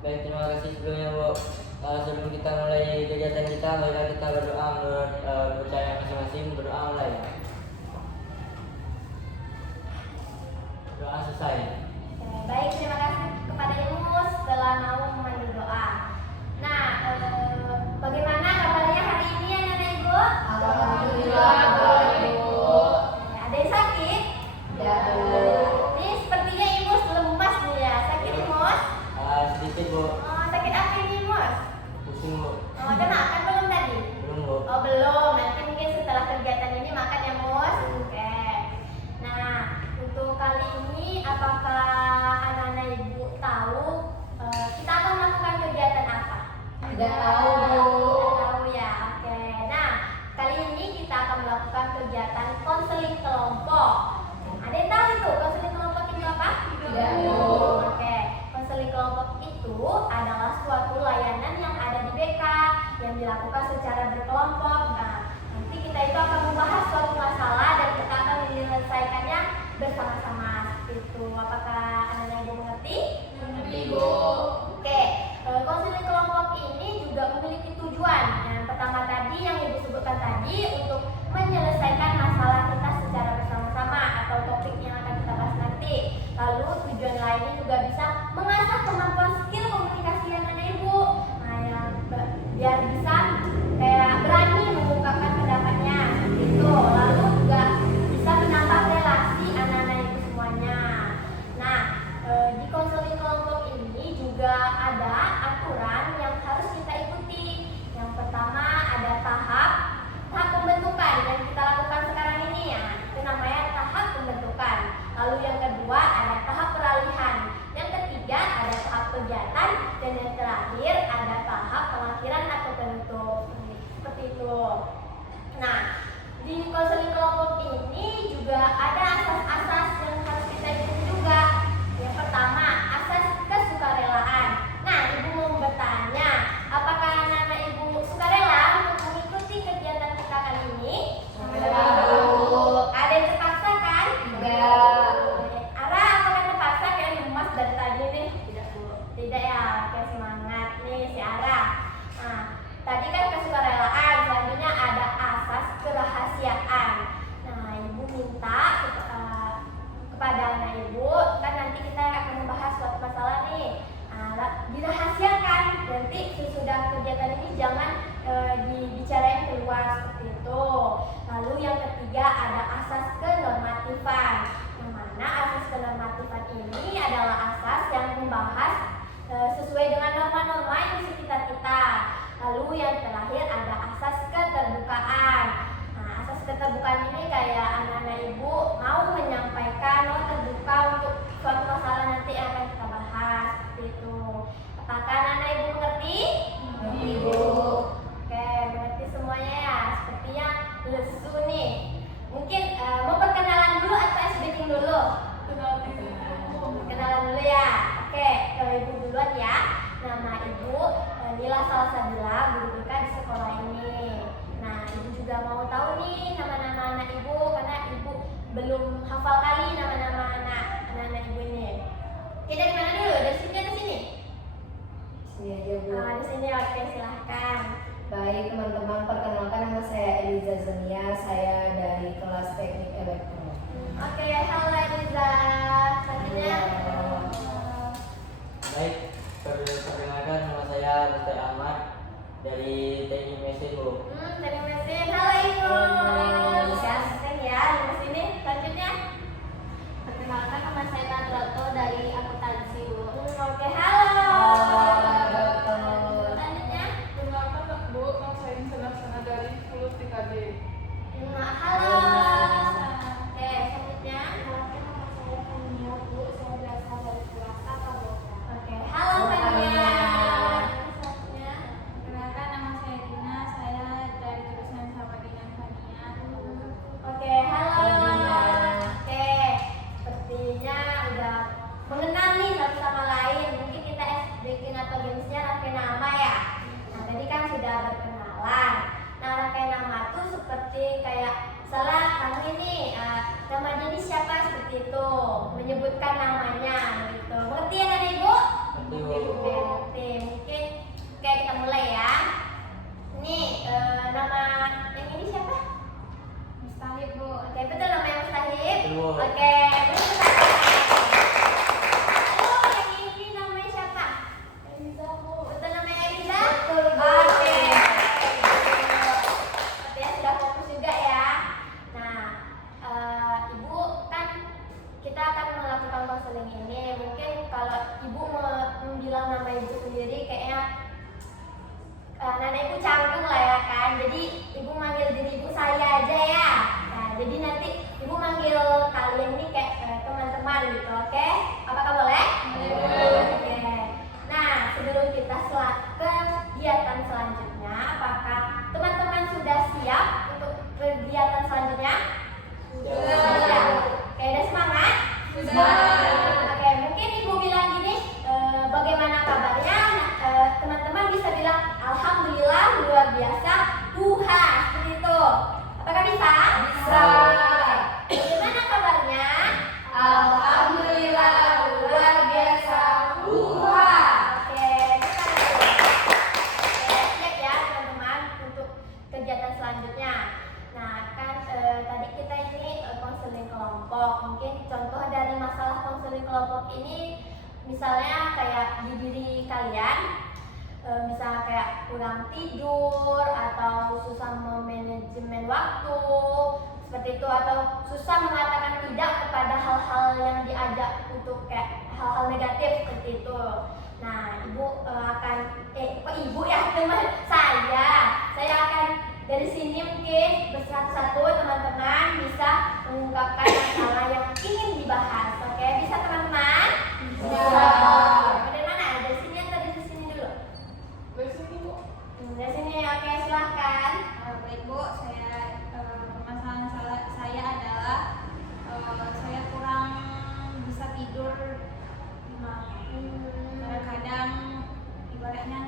Baik, terima kasih sebelumnya Bu. Sebelum kita mulai kegiatan kita, marilah kita berdoa menurut percaya masing-masing. Berdoa mulai. Doa selesai. Baik, terima kasih kepada Ibu setelah mau memandu doa. Nah, bagaimana kabarnya hari ini anak-anak Ibu? Alhamdulillah baik Bu. Ada yang sakit? Ya Bu. Ini sepertinya Ibu lemas nih ya. Sakit Ibu? Sedikit Bu. Oh, sakit apa ini Ibu? Pusing Bu. Oh, udah makan belum tadi? Belum Bu. Oh, belum. Nanti mungkin setelah kegiatan ini makan ya Mus. Oke. Nah, untuk kali ini apakah anak-anak Ibu tahu kita akan melakukan kegiatan apa? Tidak tahu Bu. Tidak tahu ya. Oke. Nah, kali ini kita akan melakukan kegiatan konseling kelompok. Ada yang tahu itu konseling kelompok itu apa? Tidak Bu. Oke. Konseling kelompok itu adalah suatu layanan yang ada di BK yang dilakukan secara berkelompok. Nah, nanti kita itu akan membahas suatu masalah dan kita akan menyelesaikannya bersama-sama. Itu apakah anak-anak Ibu mengerti? Mengerti Bu. Oke, konseling kelompok ini juga memiliki tujuan. Yang pertama tadi yang Ibu sebutkan tadi untuk menyelesaikan masalah kita secara bersama-sama atau topik yang akan kita bahas nanti. Lalu tujuan lainnya juga bisa mengasah kemampuan skill komunikasi anak-anak Ibu. Nah, yang biar bisa kayak berani mengungkapkan pendapatnya gitu. Lalu juga bisa menambah relasi anak-anak Ibu semuanya. Nah, di konseling kelompok ini juga ada aturan yang harus kita ikuti. Yang pertama ada tahap pembentukan yang kita lakukan sekarang ini ya. Itu namanya tahap pembentukan. Lalu yang kedua ada tahap peralihan. Yang ketiga ada tahap kegiatan dan yang terakhir ada tahap pengakhiran atau penutup. Seperti itu. Nah, di konseling kelompok ini juga ada asas-asas yang harus kita ikuti juga. Yang pertama, asas kesukarelaan. Nah, Ibu mau bertanya, apakah anak-anak Ibu sukarela untuk mengikuti kegiatan kita kali ini? Tidak Bu. Ada yang terpaksa kan? Tidak. Ara, apakah terpaksa kayak lemas dari tadi nih? Tidak Bu. Tidak ya, oke semangat nih si Ara. Nah, tadi kan kesukarelaan, selanjutnya ada asas kerahasiaan. Nah, Ibu minta kepada anak Ibu, kan nanti kita akan membahas suatu masalah nih. Dirahasiakan, nanti sesudah kegiatan ini jangan dibicarain keluar seperti itu. Lalu yang ketiga ada asas kenormatifan. Yang mana asas kenormatifan ini adalah asas yang membahas sesuai dengan norma-norma yang di sekitar kita. Lalu yang terakhir ada asas keterbukaan. Nah, asas keterbukaan ini kayak anak-anak Ibu mau menyampaikan, mau terbuka untuk suatu masalah nanti yang akan kita bahas seperti itu. Apakah anak-anak Ibu mengerti? Mengerti Bu. Oke, mengerti semuanya ya. Sepertinya lesu nih. Mungkin mau perkenalan dulu atau SBK dulu? Kenalan dulu ya. Oke, kalau Ibu duluan ya. Nama Ibu Nila Salsabila, guru BK di sekolah ini. Nah, Ibu juga mau tahu nih nama-nama anak Ibu karena Ibu belum hafal kali nama-nama anak-anak Ibu ini. Oke, dari mana dulu? Dari sini atau sini? Sini aja Bu. Di sini, oke silahkan. Baik teman-teman, perkenalkan nama saya Eliza Zenia, saya dari kelas teknik elektro. Oke, halo Eliza. Selanjutnya. Baik, perkenalkan nama saya Mr. Ahmad dari Teknik Mesin Bu. Dari mesin. Halo Ibu. Halo. Ganteng ya di sini. Selanjutnya. Perkenalkan nama saya Nadrato dari akuntansi Bu. Oke, halo. Halo. Selanjutnya. Perkenalkan Bu, nama saya Insana dari Kulut TKD. Halo. Oke, selanjutnya. Oke, halo Fania. Selanjutnya. Perkenalkan nama saya Dina, saya dari jurusan Samadina Fania. Oke, halo. Halo, Dina. Oke, sepertinya udah mengenal misalnya kayak di diri kalian, misalnya kayak kurang tidur atau susah memanajemen waktu seperti itu, atau susah mengatakan tidak kepada hal-hal yang diajak untuk kayak hal-hal negatif seperti itu. Nah, ibu akan kok ibu ya teman saya akan dari sini mungkin bersatu-satu teman-teman bisa mengungkapkan masalah yang ingin dibahas. Oke, bisa teman-teman? Bisa. Dari mana? Dari sini atau dari sini dulu? Dari sini, Bu. Dari sini, oke, silahkan. Baik Bu, permasalahan saya adalah saya kurang bisa tidur di malam. Kadang-kadang ibaratnya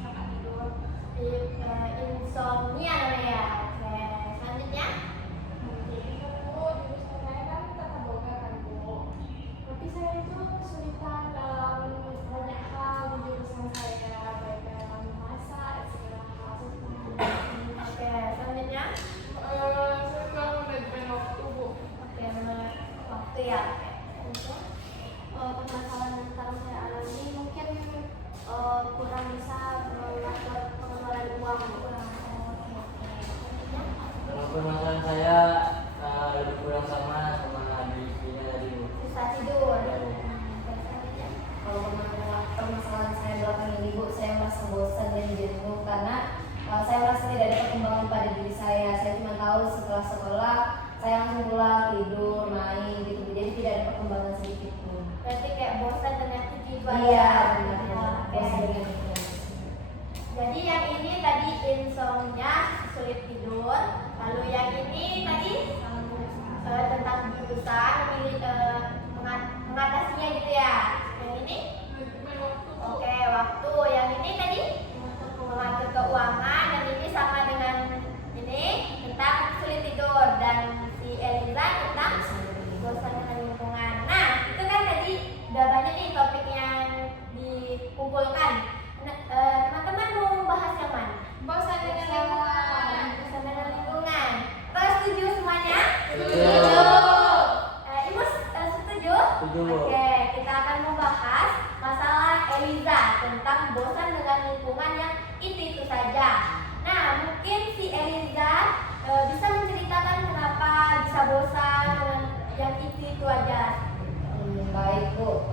sangat tidur. Insomnia namanya. Oke, selanjutnya. Jadi kan Bu, jurusan saya kan tata boga kan Bu. Tapi saya itu kesulitan dalam banyak hal di jurusan saya, baik dalam memasak dan segala hal. Oke, selanjutnya. Saya kurang manajemen waktu, Bu. Oke, waktu ya. Permasalahan yang sekarang saya alami mungkin kurang bisa mengatur pengeluaran uang Bu. Kalau permasalahan saya lebih kurang sama di sini tadi Bu. Susah tidur. Kalau permasalahan saya belakangan ini Bu, saya merasa bosan dan jenuh karena saya merasa tidak ada perkembangan pada diri saya. Saya cuma tahu setelah sekolah saya langsung pulang tidur, main gitu. Jadi tidak ada perkembangan sedikit pun. Berarti kayak bosan dengan itu Iya, aja. benar. Oke. Bosan dengan itu. Jadi yang ini tadi insomnia, sulit tidur. Lalu yang ini tadi tentang jurusan, mengatasinya gitu ya. Yang ini, Manajemen waktu, Bu. oke, waktu. Yang ini tadi mengatur keuangan, dan ini sama dengan ini tentang sulit tidur, dan si Eliza tentang bosan dengan lingkungan. Nah, itu kan tadi udah banyak nih topik yang dikumpulkan. Nah, teman-teman mau bahas yang mana? Bosan dengan lingkungan. Bosan dengan lingkungan. Apa setuju semuanya? Setuju. Ibu setuju? Setuju, Bu. Oke, kita akan membahas masalah Eliza tentang bosan dengan lingkungan yang itu saja. Nah, mungkin si Eliza bisa menceritakan kenapa bisa bosan dengan yang itu aja. Baik Bu,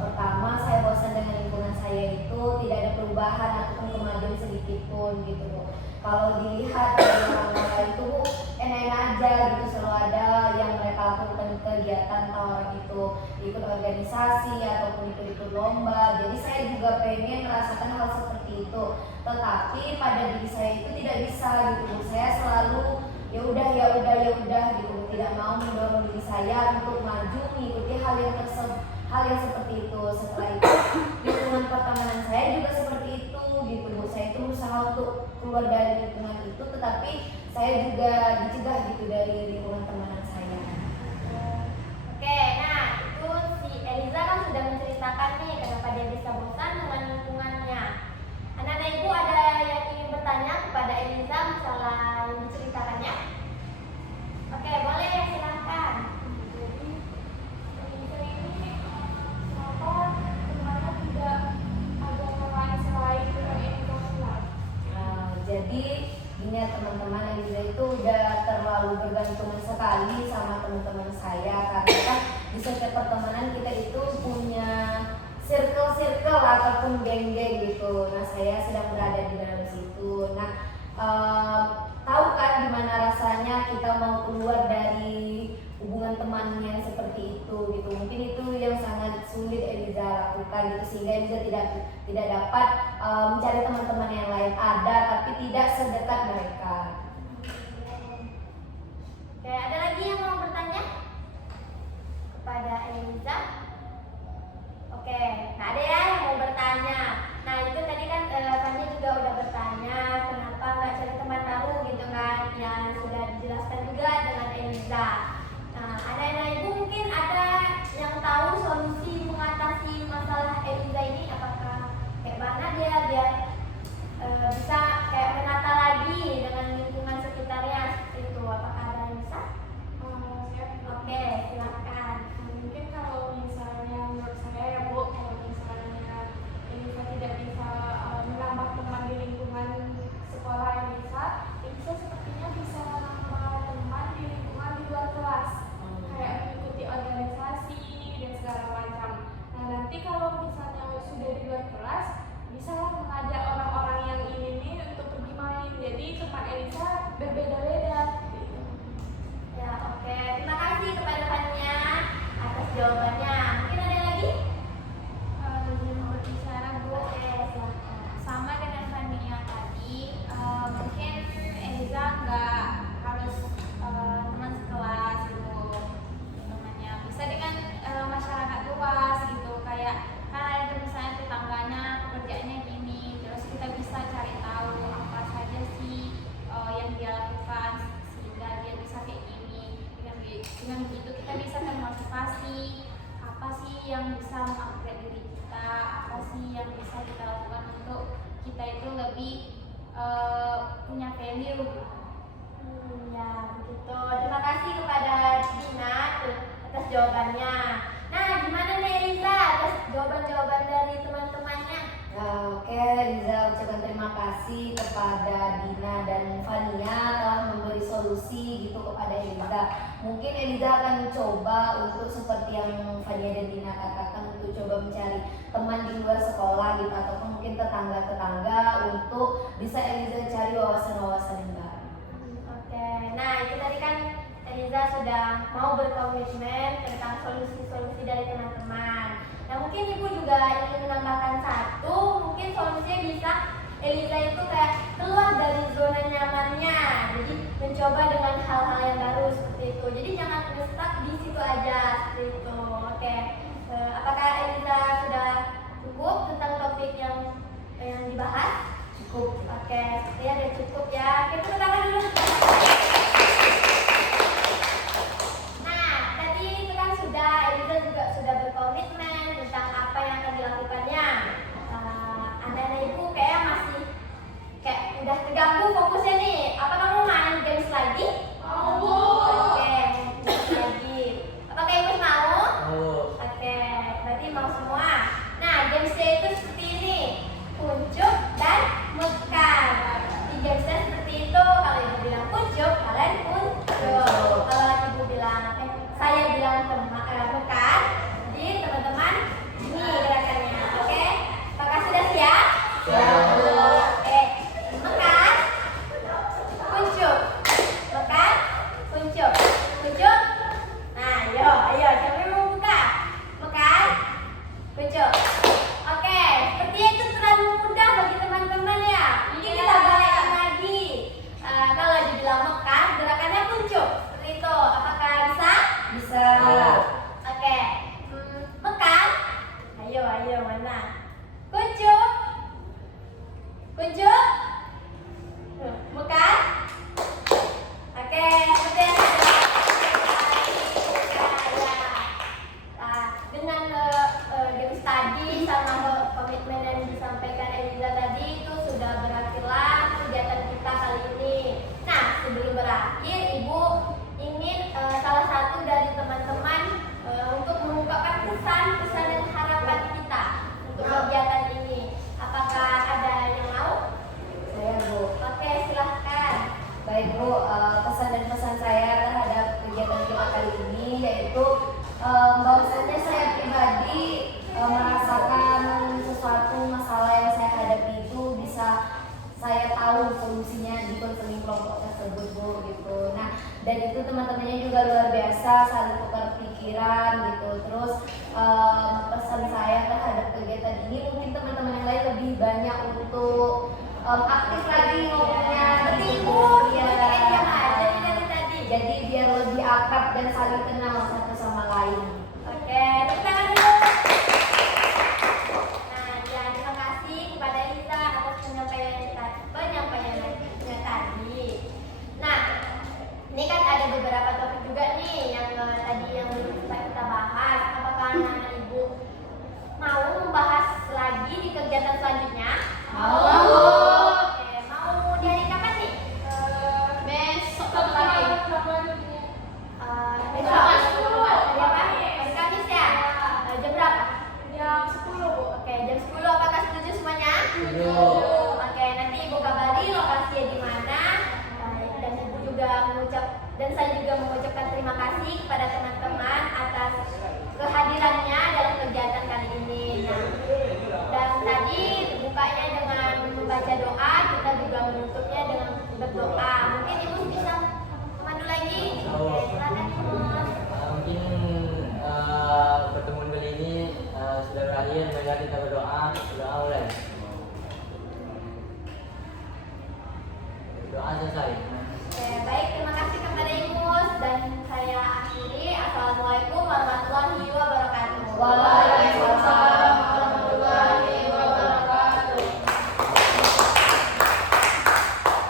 pertama saya bosan dengan lingkungan saya itu tidak ada perubahan ataupun kemajuan sedikit pun gitu Bu. Kalau dilihat dari orang-orang itu Bu, enak-enak aja gitu, selalu ada yang mereka lakukan kegiatan tawaran itu ikut organisasi ataupun ikut lomba. Jadi saya juga pengen merasakan hal seperti itu. Tetapi pada diri saya itu tidak bisa gitu Bu. Saya selalu ya udah gitu, tidak mau mendorong diri saya untuk maju mengikuti hal yang seperti itu. Setelah itu lingkungan pertemanan saya juga seperti itu gitu Bu. Saya itu berusaha untuk keluar dari lingkungan itu, tetapi saya juga dicegah gitu dari lingkungan teman saya. Oke, nah itu si Eliza kan sudah menceritakan nih kenapa dia bisa bosan dengan lingkungannya. Anak-anak ibu ada yang ingin bertanya kepada Eliza masalah yang diceritakannya? Oke, boleh, silahkan. Jadi Eliza ini kenapa temannya tidak ada yang lain selain dengan Eliza Silat? Jadi ini ya teman-teman, Eliza itu udah terlalu bergantungan sekali sama teman-teman saya, karena kan di setiap pertemanan kita itu punya circle ataupun geng-geng gitu. Nah, saya sedang berada di dalam situ. Nah, tahu kan gimana rasanya kita mau keluar dari hubungan teman yang seperti itu gitu. Mungkin itu yang sangat sulit Eliza lakukan gitu, sehingga Eliza tidak dapat mencari teman-teman yang lain. Ada tapi tidak sedekat mereka. Oke, ada lagi yang mau bertanya kepada Eliza? Oke, nah ada ya yang mau bertanya. Nah itu tadi kan Fanya juga udah bertanya kenapa nggak cari teman baru gitu kan, yang sudah dijelaskan juga dengan Eliza. Nah anak-anak ibu mungkin ada yang tahu solusi mengatasi masalah Eliza ini, apakah kayak mana dia biar bisa kayak menata lagi dengan lingkungan sekitarnya seperti itu, apakah ada yang bisa? Saya Oke, silakan. mungkin kalau misalnya kasih kepada Dina dan Fania telah memberi solusi gitu kepada Eliza. Mungkin Eliza akan coba untuk seperti yang Fania dan Dina katakan, untuk coba mencari teman di luar sekolah gitu, ataupun mungkin tetangga-tetangga untuk bisa Eliza cari wawasan-wawasan yang baru. Oke, nah itu tadi kan Eliza sudah mau berkomitmen tentang solusi-solusi dari teman-teman. Nah mungkin Ibu juga ingin menambahkan satu, mungkin solusinya bisa Eliza itu kayak keluar dari zona nyamannya, jadi mencoba dengan hal-hal yang baru seperti itu. Jadi jangan stuck di situ aja seperti itu. Oke, apakah Eliza sudah cukup tentang topik yang dibahas? Cukup. Oke, sepertinya udah cukup ya. Oke, tepuk tangan dulu. Nah, tadi itu kan Eliza juga sudah berkomitmen tentang apa yang akan dilakukannya. Anak-anak Ibu kayak masih kayak udah terganggu fokusnya nih. Apa kamu main games lagi? Mau. Oke, games lagi. Apakah Ibu mau? Mau. Oke, berarti mau semua. Nah, gamesnya itu seperti ini. Kuncup dan mekar. Di gamesnya seperti itu. Kalau Ibu bilang kuncup, kalian kuncup. Kalau Ibu bilang, saya bilang mekar, jadi teman-teman ini gerakannya. Oke, apakah sudah siap? Siap. Oke, mekar, kuncup, mekar, kuncup, kuncup. Nah, ayo, siapa yang mau buka? Mekar, kuncup. Oke, sepertinya itu terlalu mudah bagi teman-teman ya. Mungkin kita balikin lagi. Kalau dibilang mekar, gerakannya kuncup. Seperti itu. Apakah bisa? Bisa. Oke. Mekar. Ayo, mana? Kuncup. Kuncup. Mekar. Oke, seperti yang dengan games tadi sama komitmen yang disampaikan Eliza tadi itu sudah berakhirlah kegiatan kita kali ini. Nah, sebelum berakhir, Ibu ingin salah satu dari teman-teman untuk mengungkapkan pesan-pesan dan harapan kita untuk kegiatan ini. Apakah ada yang mau? Saya Bu. Oke, silahkan. Baik Bu, pesan dan pesan saya terhadap kegiatan kita kali ini yaitu bahwasannya saya pribadi merasakan sesuatu masalah yang saya hadapi itu bisa saya tahu solusinya di konseling kelompok tersebut Bu gitu. Nah, dan itu teman-temannya juga luar biasa, saling tukar pikiran gitu. Terus pesan saya terhadap kegiatan ini, mungkin teman-teman yang lain lebih banyak untuk aktif lagi ngomongnya. Seperti gitu, Ibu, Bu. Ibu Iya. kayak gimana dari tadi? Jadi biar lebih akrab dan saling kenal satu sama lain. Oke, tepuk tangan dulu. Nah, ya, terima kasih kepada Eliza atas penyampaiannya tadi. Nah, ini kan ada beberapa topik juga nih yang tadi yang belum kita bahas. Apakah anak-anak Ibu mau membahas lagi di kegiatan selanjutnya? Mau. Oke, mau di hari kapan nih? Besok Satu lagi. Besok hari apa? Hari Kamis ya? Jam berapa? jam 10 Bu. Oke, jam 10. Apakah setuju semuanya? Setuju. Oke, nanti Ibu kabari lokasinya di mana. Dan Ibu juga dan saya juga mengucapkan terima kasih kepada teman